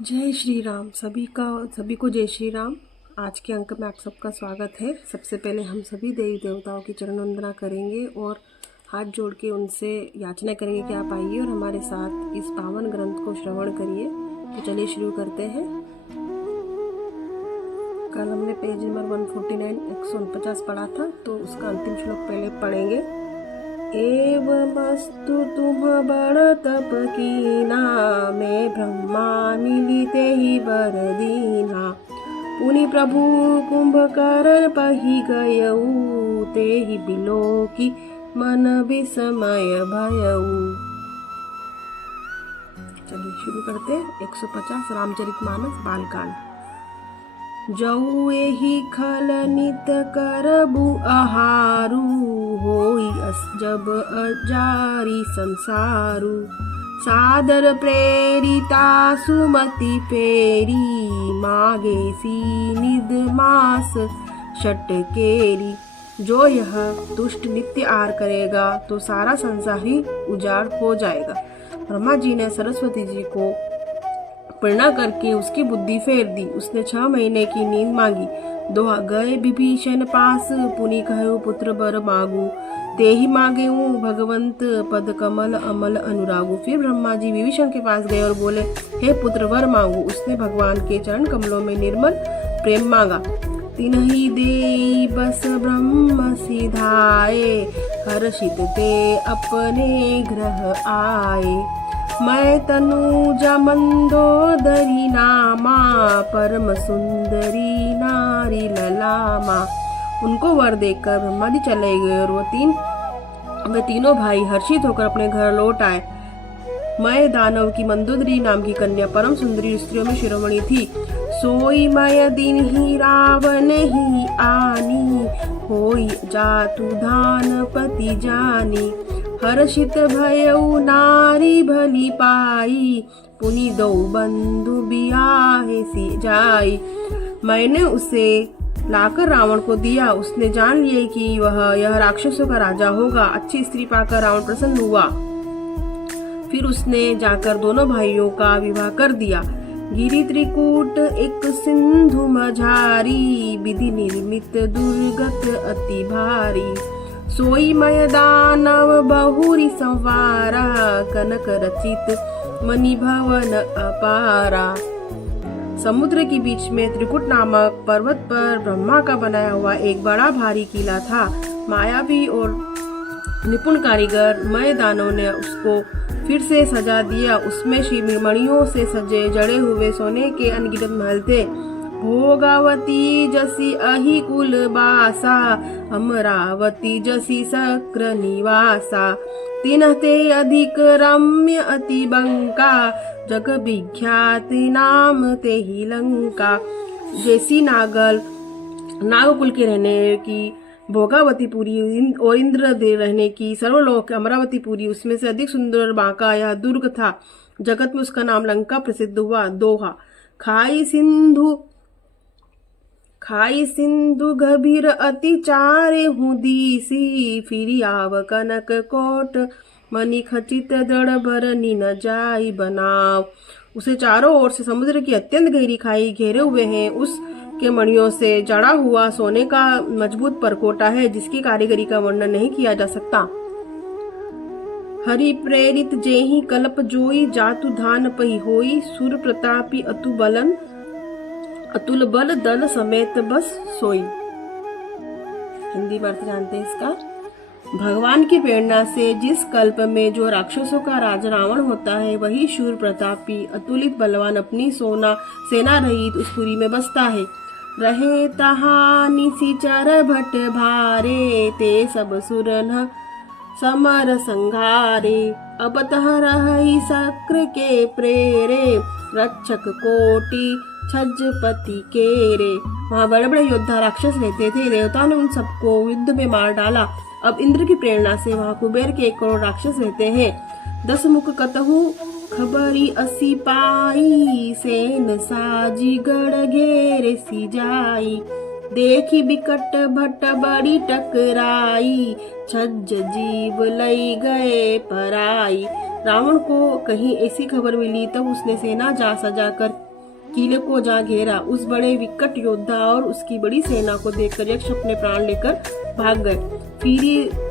जय श्री राम। सभी को जय श्री राम। आज के अंक में आप सबका स्वागत है। सबसे पहले हम सभी देवी देवताओं की चरण वंदना करेंगे और हाथ जोड़ के उनसे याचना करेंगे कि आप आइए और हमारे साथ इस पावन ग्रंथ को श्रवण करिए। तो चलिए शुरू करते हैं। कल हमने पेज नंबर 149 149 पढ़ा था, तो उसका अंतिम श्लोक पहले पढ़ेंगे। एवमस्तु तुम बड़ तप कीना, मैं ब्रह्मा मिलिते ही वर दीना। पुनि प्रभु कुंभकर्ण पही गयऊ, ते ही बिलो की मन विस्मय भयऊ। चलिए शुरू करते। 150 रामचरितमानस बालकांड। जऊ एहि खल नित करबु आहारू, होई जब अजारी संसारू। सादर प्रेरिता सुमति पेरी, मागे सी निद मास षटकेरी। जो यह दुष्ट नित्य आहार करेगा तो सारा संसार ही उजाड़ हो जाएगा। ब्रह्मा जी ने सरस्वती जी को प्रेरणा करके उसकी बुद्धि फेर दी। उसने 6 महीने की नींद मांगी। दोहा गए विभीषण पास, पुनि कहो पुत्र बर मांगू। ते ही मांगे भगवंत पद कमल अमल अनुरागु। फिर ब्रह्मा जी विभीषण के पास गए और बोले, हे पुत्र वर मांगू। उसने भगवान के चरण कमलों में निर्मल प्रेम मांगा। तिन्हि दे बस ब्रह्म सिधाए, हर्षित ते अपने ग्रह आए। मैं तनुजा मंदोदरी नामा, परम सुंदरी नारी ललामा। उनको वर देखकर ब्रह्मा जी चले गए और वे तीनों भाई हर्षित होकर अपने घर लौट आए। मैं दानव की मंदोदरी नाम की कन्या परम सुंदरी स्त्रियों में शिरोमणि थी। सोई मय दिन ही रावण ही आनी, होई जातु धान पति जानी। हर्षित भयउ नारी भली पाई, पुनि दो बंधु बियाहे सी जाई। मैंने उसे लाकर रावण को दिया। उसने जान लिया कि यह राक्षसों का राजा होगा। अच्छी स्त्री पाकर रावण प्रसन्न हुआ। फिर उसने जाकर दोनों भाइयों का विवाह कर दिया। गिरि त्रिकूट एक सिंधु मझारी, विधि निर्मित दुर्गत अति भारी। सोई मय दानव बहुरी संवारा, कनक रचित मणि भवन अपारा। समुद्र के बीच में त्रिकुट नामक पर्वत पर ब्रह्मा का बनाया हुआ एक बड़ा भारी किला था। मायावी और निपुण कारीगर मय दानव ने उसको फिर से सजा दिया। उसमें श्रीमणियों से सजे जड़े हुए सोने के अनगिनत महल थे। भोगावती जसी अहि कुल बासा, अमरावती जसी सक्र निवासा। तिन्हते अधिक रम्य अति बंका, जग विख्याति नाम ते ही लंका। जैसी नागकुल के रहने की भोगावतीपुरी और इंद्र दे रहने की सर्वलोक अमरावती पुरी, उसमें से अधिक सुंदर बांका यह दुर्ग था। जगत में उसका नाम लंका प्रसिद्ध हुआ। दोहा खाई सिंधु गभीर अति चारे हूँ दीसी, फिरी आव कनक कोट मणि खचित दृढ़ भर न जाई बनाव। उसे चारों ओर से समुद्र की अत्यंत गहरी खाई घेरे हुए हैं। उस के मणियों से जड़ा हुआ सोने का मजबूत परकोटा है, जिसकी कारीगरी का वर्णन नहीं किया जा सकता। हरि प्रेरित जेहि कल्प जोई, जातु धान पही होई। सुर प्रतापी अतुल बल दल समेत बस सोई। हिंदी में अर्थ जानते हैं इसका। भगवान की प्रेरणा से जिस कल्प में जो राक्षसों का राजा रावण होता है, वही शूर प्रतापी अतुलित बलवान अपनी सेना रहित उस पुरी में बसता है। रहे तहा निशिचर भट भारे, ते सब सुरन समर संघारे। अब तह रही सक्र के प्रेरे, रक्षक कोटि छजपति केरे। वहाँ बड़े बड़े योद्धा राक्षस रहते थे। देवताओं ने उन सबको युद्ध में मार डाला। अब इंद्र की प्रेरणा से वहाँ कुबेर के 1 करोड़ राक्षस रहते हैं। 10 मुख कतहु खबरी असी पाई, सेन साजी गढ़ घेरे सी जाई। देखी बिकट भट बड़ी टकराई, छज्ज जीव लई गए पराई। रावण को कहीं ऐसी खबर मिली, तब उसने सेना जा सजा कर किले को जा घेरा। उस बड़े विकट योद्धा और उसकी बड़ी सेना को देखकर यक्ष अपने प्राण लेकर भाग गए। फिर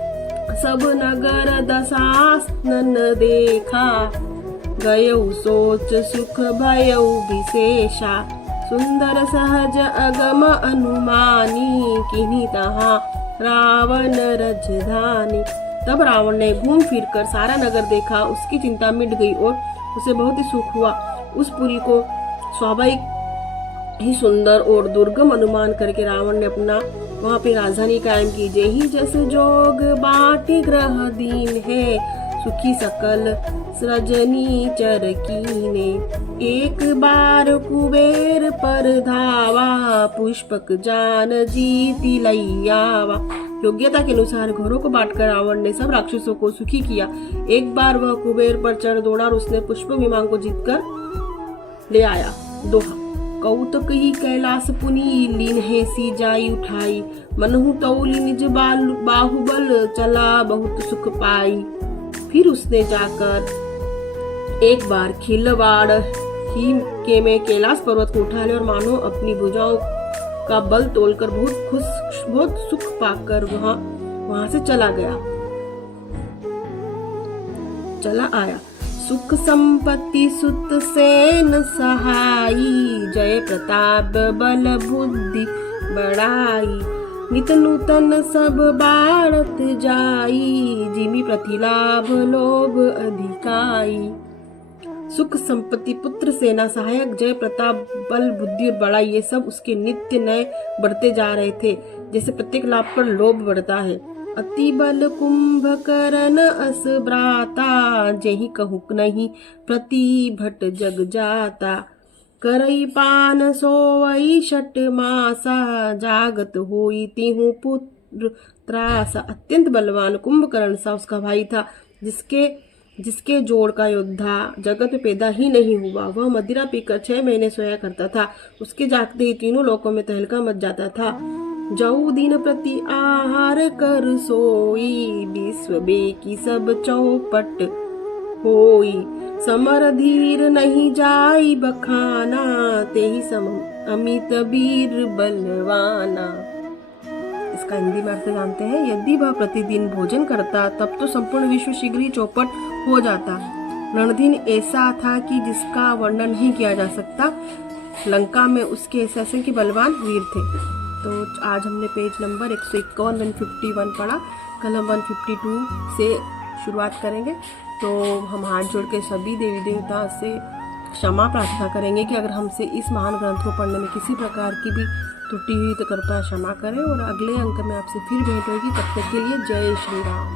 सब नगर दशानन देखा, गयऊ सोच सुख भयऊ विशेषा। सुंदर सहज अगम अनुमानी, किन्हीं तहाँ रावण राजधानी। तब रावण ने घूम फिर कर सारा नगर देखा, उसकी चिंता मिट गई और उसे बहुत ही सुख हुआ। उस पुरी को स्वाभाविक ही सुंदर और दुर्गम अनुमान करके रावण ने अपना वहां पे राजधानी कायम की। जेहि जस जोग बाटी ग्रह दीन है, सुखी सकल सृजनी चर कीने। एक बार कुबेर पर धावा, पुष्पक जान जीती लैयावा। योग्यता के अनुसार घरों को बांटकर रावण ने सब राक्षसों को सुखी किया। एक बार वह कुबेर पर चढ़ दौड़ा और उसने पुष्प विमान को जीतकर ले आया। दोहा। कौतुक ही कैलाश पुनी, लीन्हे सी जाई उठाई। मनहु तौली निज बाहुबल, चला बहुत सुख पाई। फिर उसने जाकर एक बार खिलवाड़ ही के में कैलाश पर्वत को उठा लिया और मानो अपनी भुजाओं का बल तोलकर बहुत सुख पाकर वहां से चला आया। सुख संपत्ति सुत सेन सहाई, जय प्रताप बल बुद्धि बढ़ाई। नित नूतन सब बाढ़त जाई, जिमि प्रतिलाभ लोभ अधिकाई। सुख संपत्ति पुत्र सेना सहायक जय प्रताप बल बुद्धि और बड़ाई, ये सब उसके नित्य नए बढ़ते जा रहे थे, जैसे प्रत्येक लाभ पर लोभ बढ़ता है। अति बल कुंभकर्ण अस ब्राता, जेहि कहु नहीं प्रति भट जग जाता। करई पान सोवई षट मासा, जागत होई तिहु पुत्र त्रासा। अत्यंत बलवान कुंभकर्ण सा उसका भाई था, जिसके जोड़ का योद्धा जगत में पैदा ही नहीं हुआ। वह मदिरा पीकर 6 महीने सोया करता था। उसके जागते ही तीनों लोकों में तहलका मच जाता था। जऊ दिन प्रति आहार कर सोई, विश्व बेकी सब चौपट होई। समर धीर नहीं जाई बखाना, तेहि सम अमित वीर बलवाना। इसका हिंदी में अर्थ जानते हैं। यदि वह प्रतिदिन भोजन करता तब तो संपूर्ण विश्व शीघ्र ही चौपट हो जाता। रणधीर ऐसा था कि जिसका वर्णन नहीं किया जा सकता। लंका में उसके ऐसे असंख्य बलवान वीर थे। तो आज हमने पेज नंबर 151 151 पढ़ा। कल हम 152 से शुरुआत करेंगे। तो हम हाथ जोड़ के सभी देवी देवता से क्षमा प्रार्थना करेंगे कि अगर हमसे इस महान ग्रंथ को पढ़ने में किसी प्रकार की भी त्रुटि हुई तो कृपया क्षमा करें। और अगले अंक में आपसे फिर भेंट होगी। तब तक के लिए जय श्री राम।